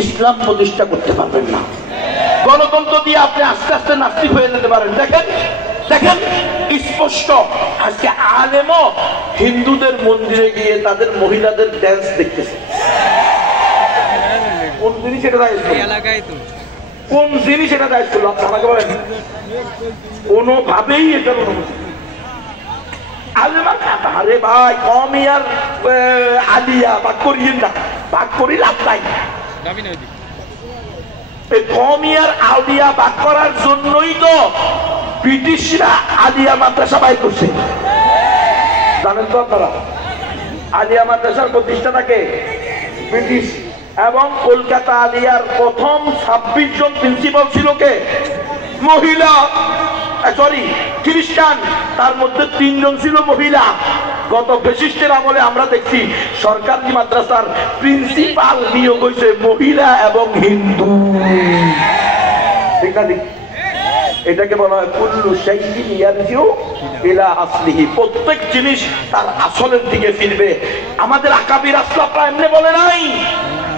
ইসলাম প্রতিষ্ঠা করতে পারবেন না। গণতন্ত্র দিয়ে আপনি আস্তে আস্তে নাস্তিক হয়ে যেতে পারেন। দেখেন দেখেন স্পষ্ট, আজকে আলেমও হিন্দুদের মন্দিরে গিয়ে তাদের মহিলাদের ড্যান্স দেখতেছে। কোন জিনিস এটা দায়িত্ব, কোন জিনিস এটা দায়িত্ব আপনি আমাকে বলেন? কোনোভাবেই এটার অনুমতি। আরে ভাই কমিয়ার আলিয়া ভাগ করিয়েন না, ভাগ করি লাভ নাই। কমিয়ার আলিয়া ভাগ করার জন্যই তো ব্রিটিশরা আলিয়া মাদ্রাসা বাই করছে, জানেন তো আপনারা? আলিয়া মাদ্রাসার প্রতিষ্ঠাতাকে ব্রিটিশ, এবং কলকাতা আলিয়ার প্রথম 26 জন প্রিন্সিপাল ছিল কে? মহিলা, সরি খ্রিস্টান, তার মধ্যে 3 জন ছিল মহিলা। গত ফ্যাসিস্টের আমলে আমরা দেখছি সরকারি মাদ্রাসার প্রিন্সিপাল নিয়োগ হয়েছে মহিলা এবং হিন্দু। ঠিক আছে, এটাকে বলা হয় কুল্লু শাইইন ইয়ারজিউ ইলা আসলিহি, প্রত্যেক জিনিস তার আসলের দিকে ফিরবে। আমাদের আকাবির আসলাফরা এমনি বলে নাই।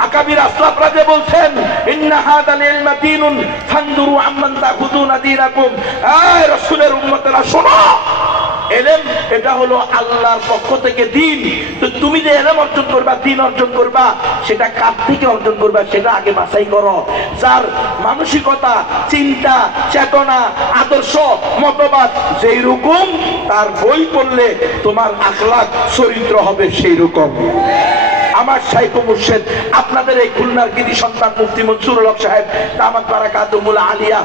আকাবির আসলাফরা যে বলছেন ইন্না হাদাল ইলমা দীনুন ফানদুরু আম্মান তাখুদুনা দীনাকুম, এই রাসূলের উম্মতেরা শোনো, ইলম এটা হলো আল্লাহর পক্ষ থেকে দিন। তো তুমি যে ইলম অর্জন করবা, দিন অর্জন করবা, সেটা কার থেকে অর্জন করবা সেটা আগে বাছাই করো। যার মানসিকতা, চিন্তা, চেতনা, আদর্শ, মতবাদ যেই রকম, তার বই পড়লে তোমার আখলাক চরিত্র হবে সেই রকম। আমার শাইখ মুর্শিদ আপনাদের এই খুলনার কৃতি সন্তান মুফতি মনসুরুল হক সাহেব দামাত বারাকাতুহুল আলিয়া,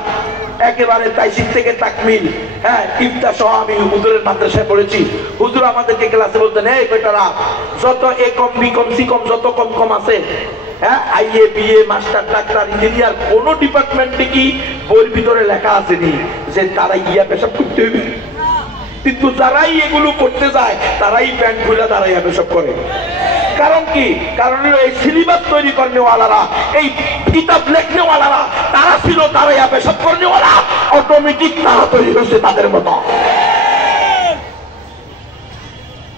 একেবারে তাইসির থেকে তাকমিল, হ্যাঁ ইফতা সহ আমি হুজুরের মাদ্রাসায় পড়েছি। হুজুর আমাদেরকে ক্লাসে বলতেন, এই বেটারা যত এ কম বি কম সি কম যত কম কম আছে, হ্যাঁ IA BA master doctor engineer, কোন ডিপার্টমেন্টে কি বইয়ের ভিতরে লেখা আসেনি যে তারা ইয়া পেশাব করতে হবে? কিন্তু যারাই এগুলো করতে যায় তারাই প্যান্ট খুলে দাঁড়াই পেশাব করে। কারণ কি? কারণ এই সিলেবাস তৈরি করনেওয়ালারা, এই কিতাব লেখনেওয়ালারা, তারা ছিল তারাই পেশাব করনেওয়ালা, অটোমেটিক তারা তৈরি হয়েছে তাদের মতো।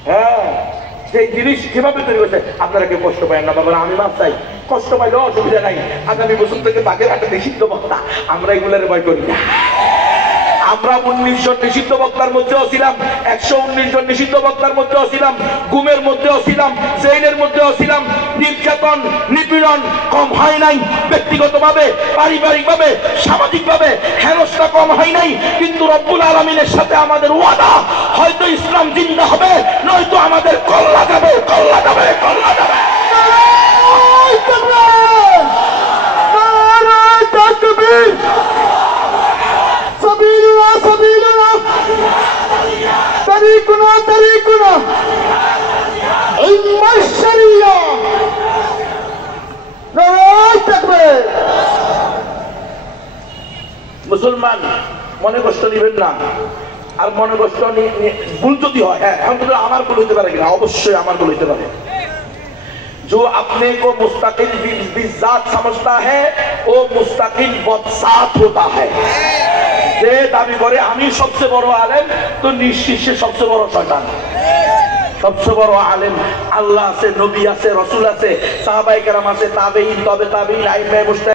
হ্যাঁ, সেই জিনিস কিভাবে তৈরি হয়েছে আপনারা কেউ কষ্ট পায় না বাবা, আমি মাপ চাই, কষ্ট পাইলেও অসুবিধা নাই। আগামী বছর থেকে বাগেরহাটে নিষিদ্ধ বক্তা, আমরা এগুলোর ভয় করি না। আমরা 19 জন নিষিদ্ধ বক্তার মধ্যেও ছিলাম, 119 জন নিষিদ্ধ বক্তার মধ্যেও ছিলাম, গুমের মধ্যেও ছিলাম, জেলের মধ্যেও ছিলাম। নির্যাতন নিপীড়ন কম হয় নাই, ব্যক্তিগতভাবে, পারিবারিকভাবে, সামাজিকভাবে হেনস্থা কম হয় নাই। কিন্তু রব্বুল আলামিনের সাথে আমাদের ওয়াদা, হয়তো ইসলাম জিন্দা হবে, নয়তো আমাদের কল্লা যাবে, কল্লা যাবে, কল্লা যাবে। মুসলমান মনে কষ্ট নিবেন না, আর মনে কষ্ট ভুল যদি হয়, হ্যাঁ আমার ভুল হইতে পারে কিনা, অবশ্যই আমার ভুল হইতে পারে। जो अपने को मुस्तकिल बिज़ात समझता है वो मुस्तकिल बदसात होता है। যে দাবি করে আমি সবচেয়ে বড় আলেম, তো নিশ্চিত সবচেয়ে বড় শয়তান। সবচেয়ে বড় আলেম আল্লাহ আছে, নবী আছে, রাসূল আছে, সাহাবায়ে কেরাম আছে, তাবেঈন, তবে তাবেঈন, আইম্মায়ে মুজতাহিদ।